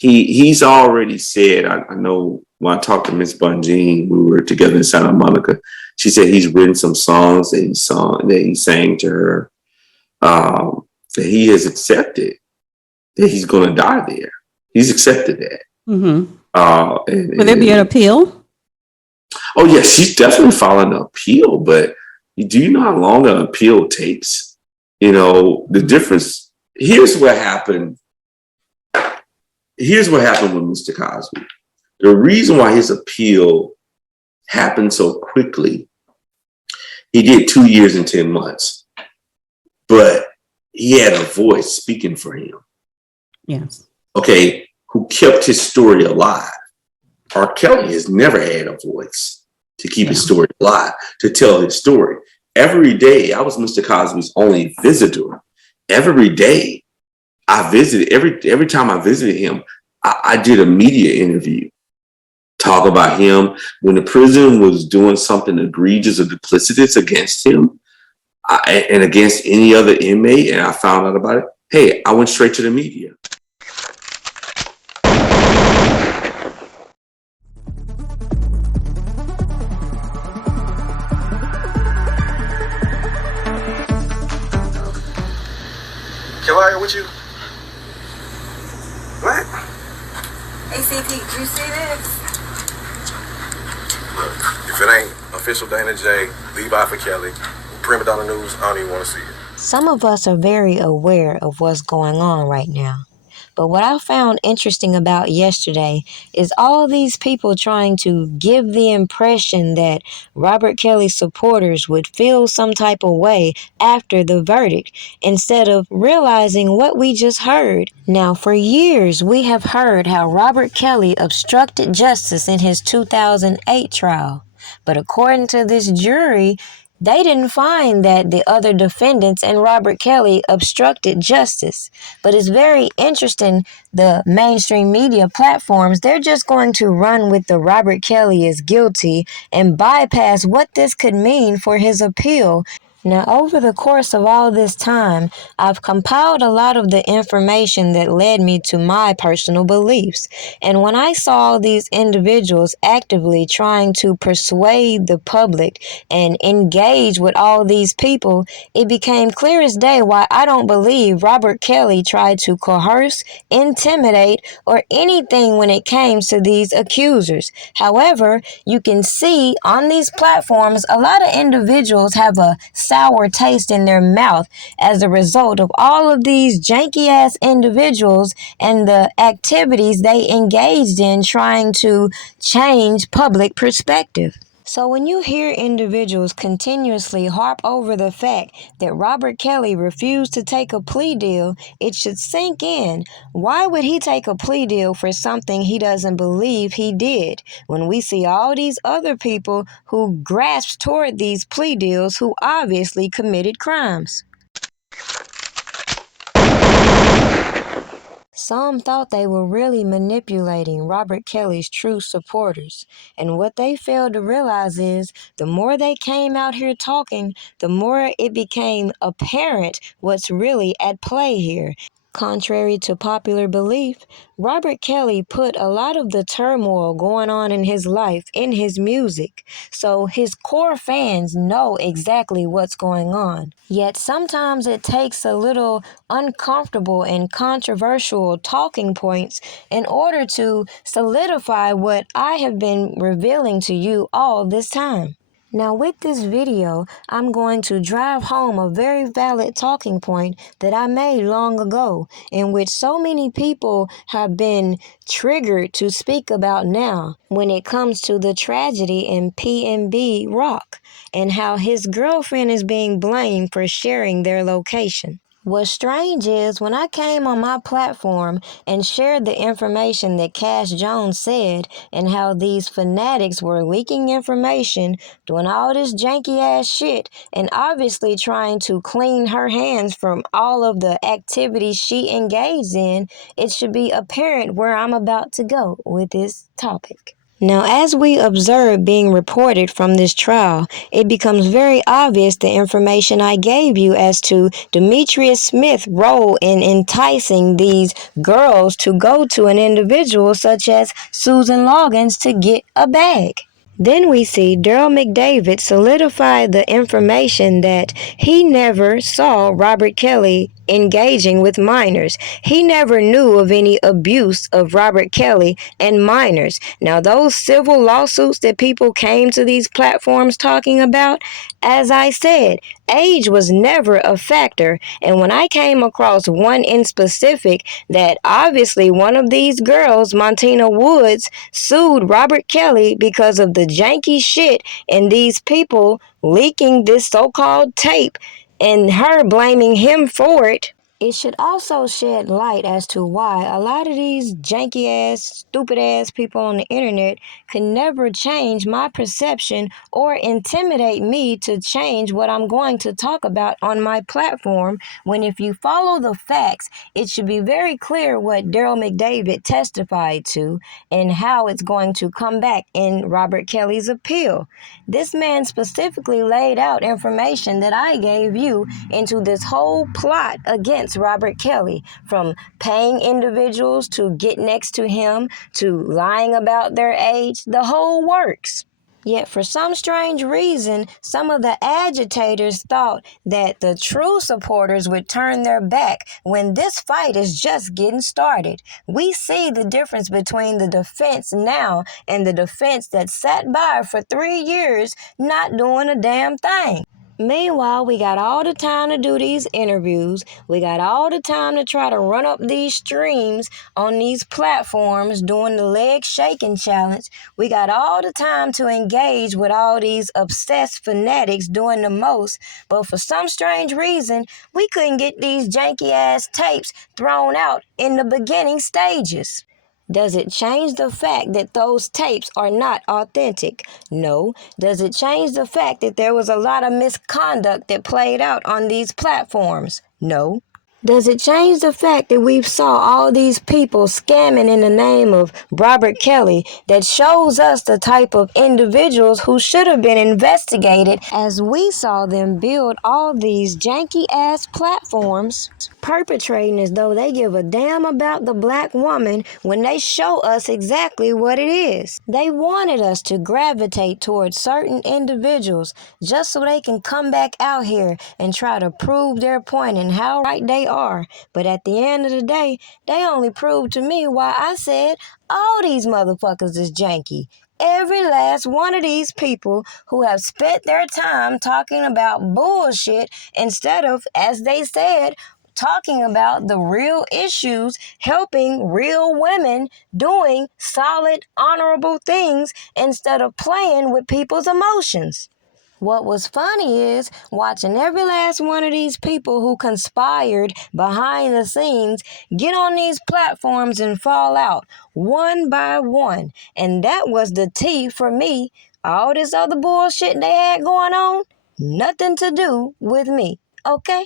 he's already said. I know when I talked to Miss Bunjean, we were together in Santa Monica. She said he's written some songs that he sang to her. That he has accepted that he's going to die there. He's accepted that. Mm-hmm. Will there be an appeal? Oh, yeah, she's definitely filing an appeal, but do you know how long an appeal takes? You know, the difference. Here's what happened. Here's what happened with Mr. Cosby. The reason why his appeal happened so quickly, he did 2 years and 10 months, but he had a voice speaking for him. Yes. Okay, who kept his story alive. R. Kelly has never had a voice to keep his story alive, to tell his story. Every day, I was Mr. Cosby's only visitor. Every day, I visited. Every time I visited him, I did a media interview, talk about him. When the prison was doing something egregious or duplicitous against him and against any other inmate, and I found out about it, hey, I went straight to the media. Kelly, with you? What? ACT, did you see this? Look, if it ain't official Dana J, Levi for Kelly, Primadonnanews, I don't even want to see it. Some of us are very aware of what's going on right now. But what I found interesting about yesterday is all these people trying to give the impression that Robert Kelly's supporters would feel some type of way after the verdict, instead of realizing what we just heard. Now, for years, we have heard how Robert Kelly obstructed justice in his 2008 trial. But according to this jury, they didn't find that the other defendants and Robert Kelly obstructed justice. But it's very interesting, the mainstream media platforms, they're just going to run with the Robert Kelly is guilty and bypass what this could mean for his appeal. Now, over the course of all this time, I've compiled a lot of the information that led me to my personal beliefs. And when I saw these individuals actively trying to persuade the public and engage with all these people, it became clear as day why I don't believe Robert Kelly tried to coerce, intimidate, or anything when it came to these accusers. However, you can see on these platforms, a lot of individuals have a sour taste in their mouth as a result of all of these janky-ass individuals and the activities they engaged in trying to change public perspective. So when you hear individuals continuously harp over the fact that Robert Kelly refused to take a plea deal, it should sink in. Why would he take a plea deal for something he doesn't believe he did, when we see all these other people who grasped toward these plea deals who obviously committed crimes? Some thought they were really manipulating Robert Kelly's true supporters, and what they failed to realize is the more they came out here talking, the more it became apparent what's really at play here. Contrary to popular belief, Robert Kelly put a lot of the turmoil going on in his life in his music, so his core fans know exactly what's going on. Yet sometimes it takes a little uncomfortable and controversial talking points in order to solidify what I have been revealing to you all this time. Now, with this video, I'm going to drive home a very valid talking point that I made long ago, in which so many people have been triggered to speak about now, when it comes to the tragedy in PNB Rock and how his girlfriend is being blamed for sharing their location. What's strange is when I came on my platform and shared the information that Cash Jones said and how these fanatics were leaking information, doing all this janky ass shit, and obviously trying to clean her hands from all of the activities she engaged in, it should be apparent where I'm about to go with this topic. Now, as we observe being reported from this trial, it becomes very obvious the information I gave you as to Demetrius Smith's role in enticing these girls to go to an individual such as Susan Loggins to get a bag. Then we see Daryl McDavid solidify the information that he never saw Robert Kelly engaging with minors. He never knew of any abuse of Robert Kelly and minors. Now, those civil lawsuits that people came to these platforms talking about, as I said, age was never a factor. And when I came across one in specific that obviously one of these girls, Montina Woods, sued Robert Kelly because of the janky shit and these people leaking this so-called tape and her blaming him for it, it should also shed light as to why a lot of these janky ass, stupid ass people on the internet can never change my perception or intimidate me to change what I'm going to talk about on my platform, when if you follow the facts, it should be very clear what Daryl McDavid testified to and how it's going to come back in Robert Kelly's appeal. This man specifically laid out information that I gave you into this whole plot against Robert Kelly, from paying individuals to get next to him to lying about their age, the whole works. Yet for some strange reason, some of the agitators thought that the true supporters would turn their back when this fight is just getting started. We see the difference between the defense now and the defense that sat by for 3 years not doing a damn thing. Meanwhile, we got all the time to do these interviews. We got all the time to try to run up these streams on these platforms doing the leg shaking challenge. We got all the time to engage with all these obsessed fanatics doing the most. But for some strange reason, we couldn't get these janky ass tapes thrown out in the beginning stages. Does it change the fact that those tapes are not authentic? No. Does it change the fact that there was a lot of misconduct that played out on these platforms? No. Does it change the fact that we saw all these people scamming in the name of Robert Kelly? That shows us the type of individuals who should have been investigated, as we saw them build all these janky ass platforms, perpetrating as though they give a damn about the black woman when they show us exactly what it is. They wanted us to gravitate towards certain individuals just so they can come back out here and try to prove their point and how right they are. But at the end of the day, they only proved to me why I said all these motherfuckers is janky. Every last one of these people who have spent their time talking about bullshit instead of, as they said, talking about the real issues, helping real women, doing solid, honorable things instead of playing with people's emotions. What was funny is watching every last one of these people who conspired behind the scenes get on these platforms and fall out one by one. And that was the tea for me. All this other bullshit they had going on, nothing to do with me. Okay?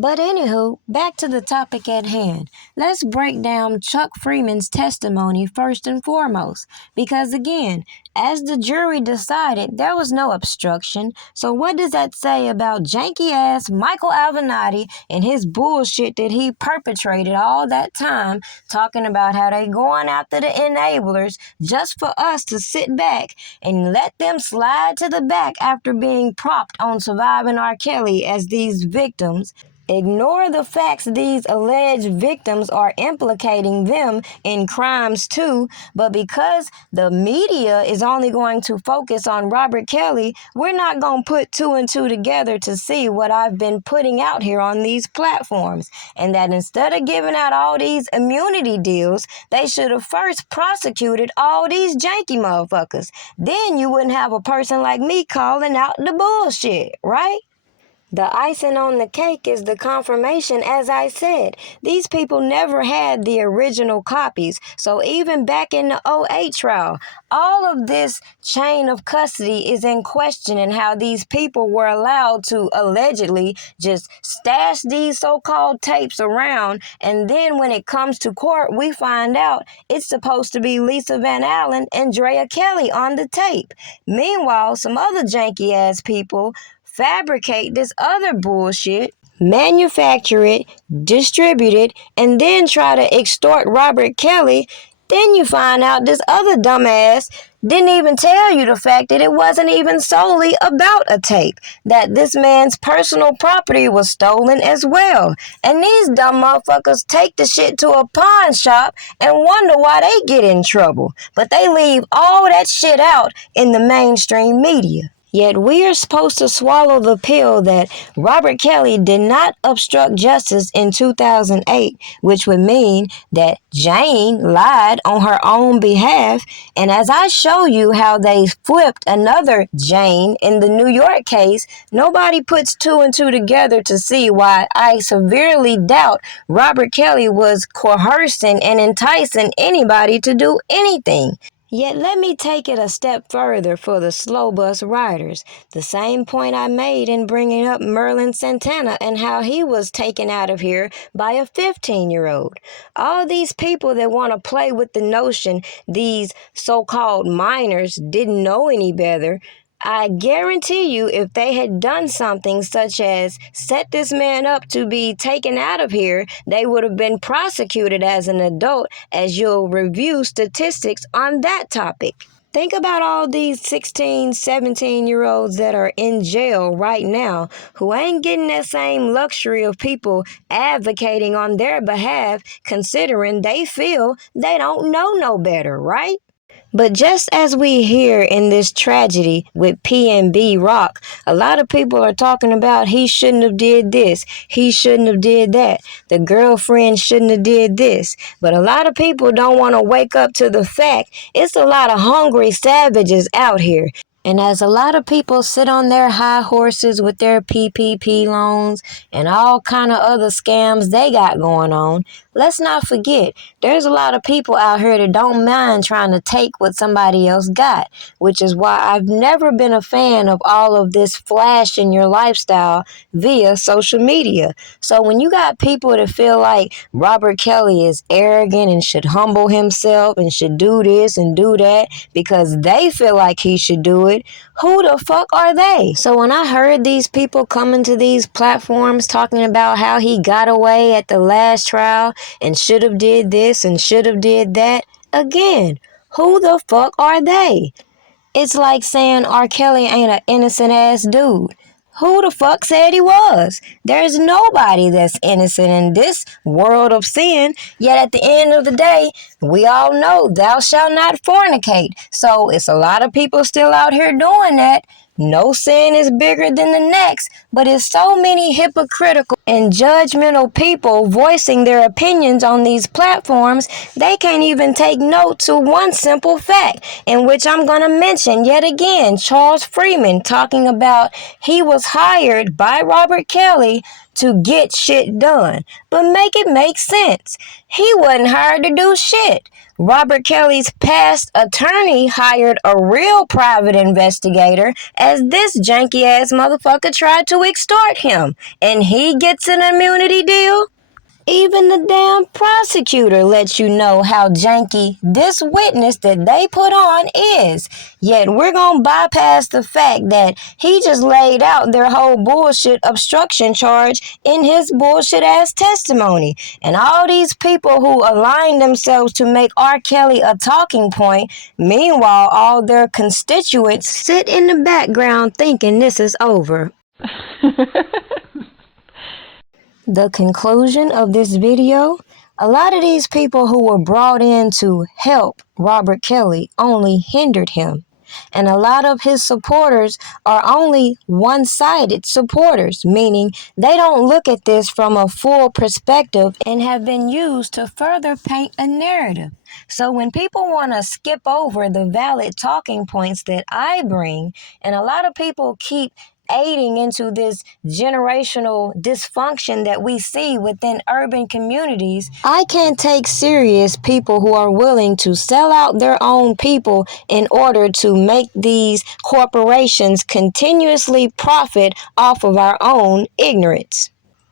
But anywho, back to the topic at hand. Let's break down Chuck Freeman's testimony first and foremost. Because again, as the jury decided, there was no obstruction. So what does that say about janky ass Michael Avenatti and his bullshit that he perpetrated all that time, talking about how they going after the enablers just for us to sit back and let them slide to the back after being propped on Surviving R. Kelly as these victims? Ignore the facts these alleged victims are implicating them in crimes too, but because the media is only going to focus on Robert Kelly, we're not going to put 2 and 2 together to see what I've been putting out here on these platforms, and that instead of giving out all these immunity deals, they should have first prosecuted all these janky motherfuckers. Then you wouldn't have a person like me calling out the bullshit, right? The icing on the cake is the confirmation, as I said. These people never had the original copies, so even back in the '08 trial, all of this chain of custody is in question and how these people were allowed to allegedly just stash these so-called tapes around, and then when it comes to court, we find out it's supposed to be Lisa Van Allen and Drea Kelly on the tape. Meanwhile, some other janky-ass people fabricate this other bullshit, manufacture it, distribute it, and then try to extort Robert Kelly. Then you find out this other dumbass didn't even tell you the fact that it wasn't even solely about a tape, that this man's personal property was stolen as well. And these dumb motherfuckers take the shit to a pawn shop and wonder why they get in trouble. But they leave all that shit out in the mainstream media. Yet we are supposed to swallow the pill that Robert Kelly did not obstruct justice in 2008, which would mean that Jane lied on her own behalf. And as I show you how they flipped another Jane in the New York case, nobody puts two and two together to see why I severely doubt Robert Kelly was coercing and enticing anybody to do anything. Yet let me take it a step further for the slow bus riders. The same point I made in bringing up Merlin Santana and how he was taken out of here by a 15-year-old. All these people that want to play with the notion these so-called minors didn't know any better, I guarantee you if they had done something such as set this man up to be taken out of here, they would have been prosecuted as an adult, as you'll review statistics on that topic. Think about all these 16, 17-year-olds that are in jail right now who ain't getting that same luxury of people advocating on their behalf, considering they feel they don't know no better, right? But just as we hear in this tragedy with PNB Rock, a lot of people are talking about he shouldn't have did this, he shouldn't have did that, the girlfriend shouldn't have did this. But a lot of people don't want to wake up to the fact it's a lot of hungry savages out here. And as a lot of people sit on their high horses with their PPP loans and all kind of other scams they got going on, let's not forget, there's a lot of people out here that don't mind trying to take what somebody else got, which is why I've never been a fan of all of this flash in your lifestyle via social media. So when you got people that feel like Robert Kelly is arrogant and should humble himself and should do this and do that because they feel like he should do it, who the fuck are they? So when I heard these people coming to these platforms talking about how he got away at the last trial and should have did this and should have did that, again, who the fuck are they? It's like saying R. Kelly ain't an innocent ass dude. Who the fuck said he was? There's nobody that's innocent in this world of sin, yet at the end of the day, we all know thou shalt not fornicate. So it's a lot of people still out here doing that. No sin is bigger than the next, but it's so many hypocritical and judgmental people voicing their opinions on these platforms, they can't even take note to one simple fact, in which I'm going to mention yet again Charles Freeman talking about he was hired by Robert Kelly to get shit done. But make it make sense. He wasn't hired to do shit. Robert Kelly's past attorney hired a real private investigator as this janky ass motherfucker tried to extort him, and he gets an immunity deal. Even the damn prosecutor lets you know how janky this witness that they put on is. Yet we're gonna bypass the fact that he just laid out their whole bullshit obstruction charge in his bullshit ass testimony. And all these people who align themselves to make R. Kelly a talking point, meanwhile all their constituents sit in the background thinking this is over. The conclusion of this video, a lot of these people who were brought in to help Robert Kelly only hindered him. And a lot of his supporters are only one-sided supporters, meaning they don't look at this from a full perspective and have been used to further paint a narrative. So when people want to skip over the valid talking points that I bring, and a lot of people keep aiding into this generational dysfunction that we see within urban communities. I can't take serious people who are willing to sell out their own people in order to make these corporations continuously profit off of our own ignorance.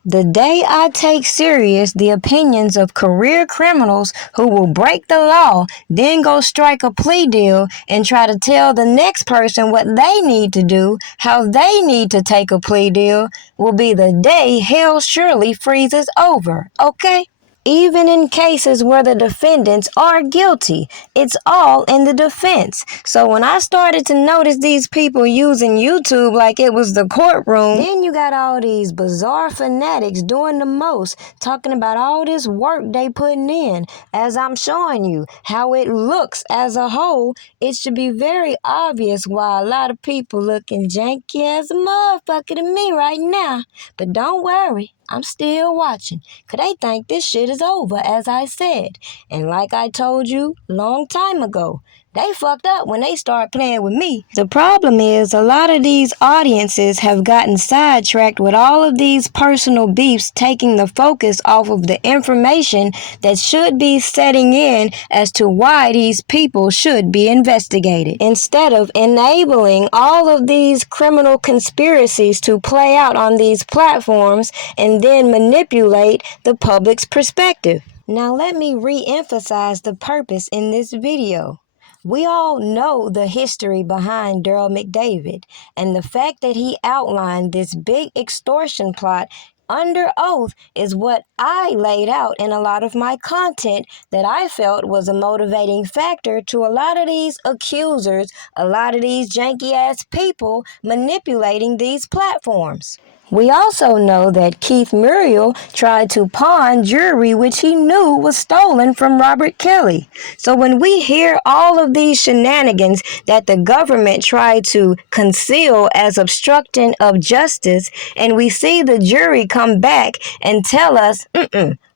The day I take serious the opinions of career criminals who will break the law, then go strike a plea deal and try to tell the next person what they need to do, how they need to take a plea deal, will be the day hell surely freezes over, okay? Even in cases where the defendants are guilty, it's all in the defense. So when I started to notice these people using YouTube like it was the courtroom, then you got all these bizarre fanatics doing the most, talking about all this work they putting in. As I'm showing you how it looks as a whole, it should be very obvious why a lot of people looking janky as a motherfucker to me right now. But don't worry, I'm still watching, 'cause they think this shit is over, as I said. And like I told you long time ago, they fucked up when they start playing with me. The problem is a lot of these audiences have gotten sidetracked with all of these personal beefs taking the focus off of the information that should be setting in as to why these people should be investigated, instead of enabling all of these criminal conspiracies to play out on these platforms and then manipulate the public's perspective. Now let me re-emphasize the purpose in this video. We all know the history behind Daryl McDavid and the fact that he outlined this big extortion plot under oath is what I laid out in a lot of my content that I felt was a motivating factor to a lot of these accusers, a lot of these janky ass people manipulating these platforms. We also know that Keith Muriel tried to pawn jewelry which he knew was stolen from Robert Kelly. So when we hear all of these shenanigans that the government tried to conceal as obstruction of justice, and we see the jury come back and tell us,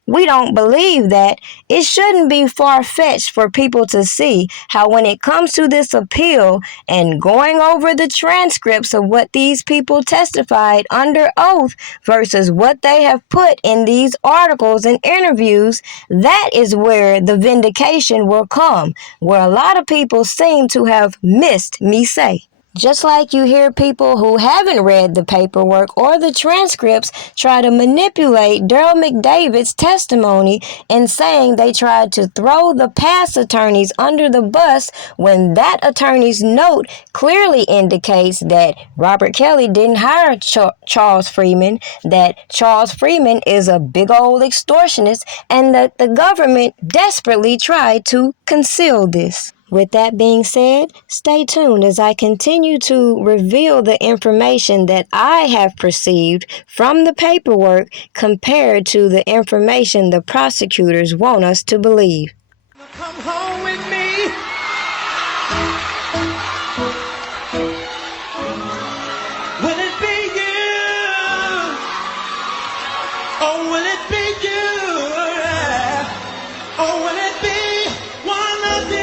we don't believe that, it shouldn't be far-fetched for people to see how when it comes to this appeal and going over the transcripts of what these people testified under oath versus what they have put in these articles and interviews, that is where the vindication will come, where a lot of people seem to have missed me say. Just like you hear people who haven't read the paperwork or the transcripts try to manipulate Daryl McDavid's testimony in saying they tried to throw the past attorneys under the bus when that attorney's note clearly indicates that Robert Kelly didn't hire Charles Freeman, that Charles Freeman is a big old extortionist, and that the government desperately tried to conceal this. With that being said, stay tuned as I continue to reveal the information that I have perceived from the paperwork compared to the information the prosecutors want us to believe. Come home with me. Will it be you? Or will it be you? Or will it be one of you?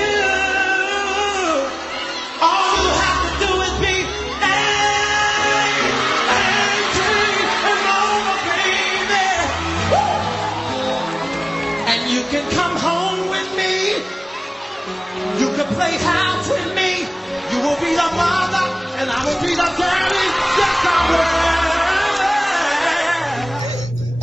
You can come home with me. You can play house with me. You will be the mother and I will be the daddy. Yes, I will.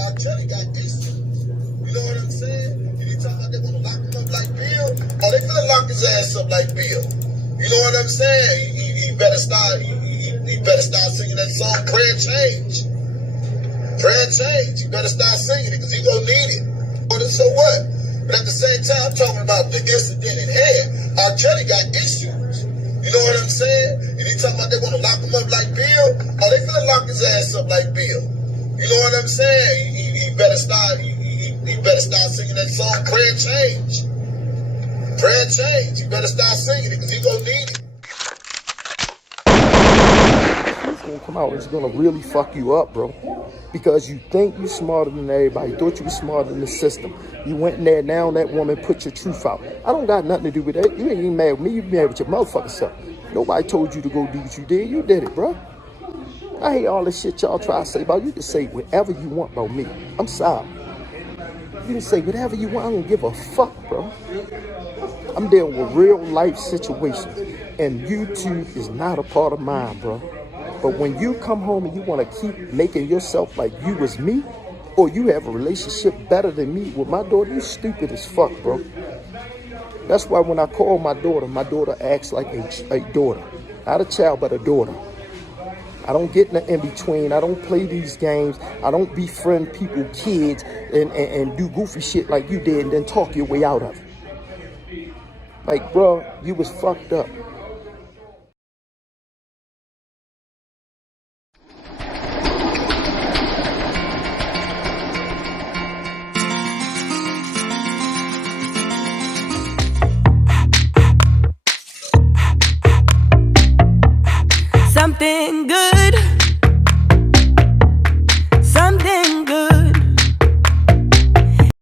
Our Johnny got this. You know what I'm saying? And he talking about they want to lock him up like Bill. Oh, they finna lock his ass up like Bill. You know what I'm saying? He better start. He better start singing that song, Prayer Change. Prayer Change. You better start singing it because he gonna need it. So what? But at the same time, I'm talking about the incident in hand. Our Johnny got issues. You know what I'm saying? And he talking about they want to lock him up like Bill. Oh, they finna lock his ass up like Bill. You know what I'm saying? He better start. He better start singing that song, Prayer Change. Prayer Change. You better start singing it because he gonna need it. It's gonna come out. It's gonna really fuck you up, bro. Because you think you're smarter than everybody. You thought you were smarter than the system. You went in there, now that woman put your truth out. I don't got nothing to do with that. You ain't even mad with me. You mad with your motherfucking self. Nobody told you to go do what you did. You did it, bro. I hate all this shit y'all try to say about you. Can say whatever you want about me. I'm sorry. You can say whatever you want. I don't give a fuck, bro. I'm dealing with real life situations, and YouTube is not a part of mine, bro. But when you come home and you want to keep making yourself like you was me, or you have a relationship better than me with my daughter, you stupid as fuck, bro. That's why when I call my daughter acts like a daughter. Not a child, but a daughter. I don't get in between. I don't play these games. I don't befriend people, kids, and do goofy shit like you did and then talk your way out of it. Like, bro, you was fucked up.